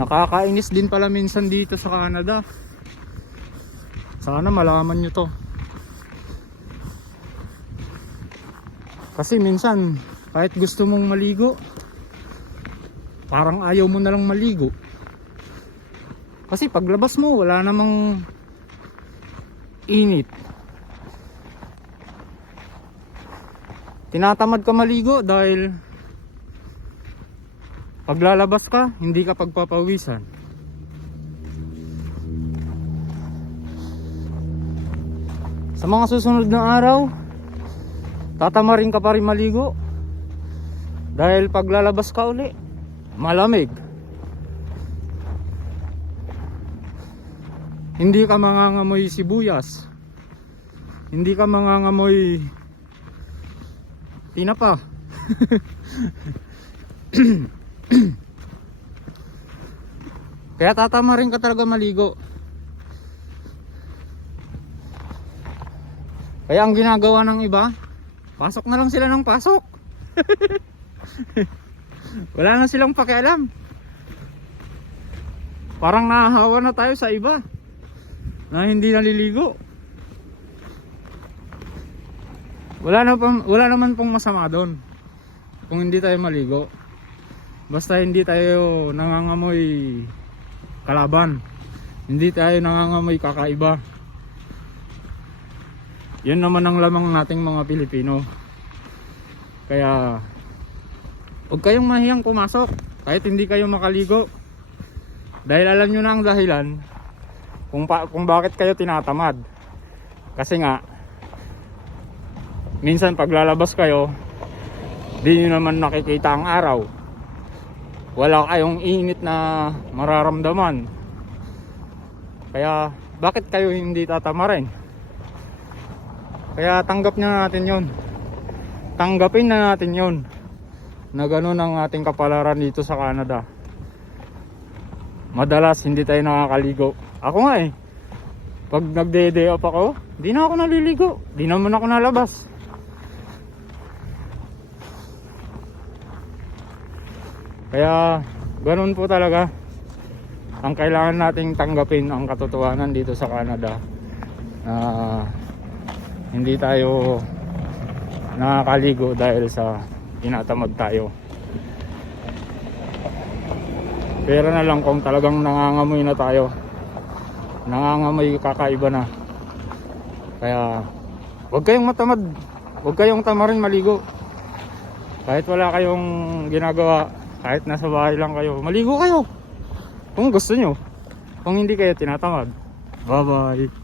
Nakakainis din pala minsan dito sa Canada. Sana malaman nyo to. Kasi minsan, kahit gusto mong maligo, parang ayaw mo na lang maligo. Kasi paglabas mo, wala namang init. Tinatamad ka maligo dahil paglalabas ka, hindi ka pagpapawisan. Sa mga susunod na araw, tatamarin ka pa rin maligo. Dahil paglalabas ka uli, malamig. Hindi ka mangangamoy sibuyas. Hindi ka mangangamoy tinapa. Kaya tatama rin ka talaga maligo. Kaya ang ginagawa ng iba, pasok na lang sila ng pasok. Wala na silang pakialam. Parang nahahawa na tayo sa iba na hindi naliligo. Wala na pang, wala naman pong masama doon kung hindi tayo maligo. Basta hindi tayo nangangamoy kalaban. Hindi tayo nangangamoy kakaiba. Yan naman ang lamang nating mga Pilipino. Kaya huwag kayong mahiyang pumasok kahit hindi kayo makaligo. Dahil alam nyo na ang dahilan kung, pa, kung bakit kayo tinatamad. Kasi nga minsan paglalabas kayo di nyo naman nakikita ang araw wala kayong init na mararamdaman. Kaya bakit kayo hindi tatamarin kaya tanggap na natin yon tanggapin na natin yon na ganun ang ating kapalaran dito sa Canada. Madalas hindi tayo nakakaligo. Ako nga eh. Pag nagde-day off ako di na ako naliligo. Di naman ako nalabas Kaya ganun po talaga ang kailangan nating tanggapin ang katotohanan dito sa Canada na hindi tayo nakakaligo dahil sa tinatamad tayo. Pero na lang kung talagang nangangamoy na tayo. Nangangamoy kakaiba na. Kaya huwag kayong matamad. Huwag kayong tamarin maligo. Kahit wala kayong ginagawa kahit nasa bahay lang kayo, maligo kayo. Kung gusto nyo. Kung hindi kayo tinatamad. Bye bye.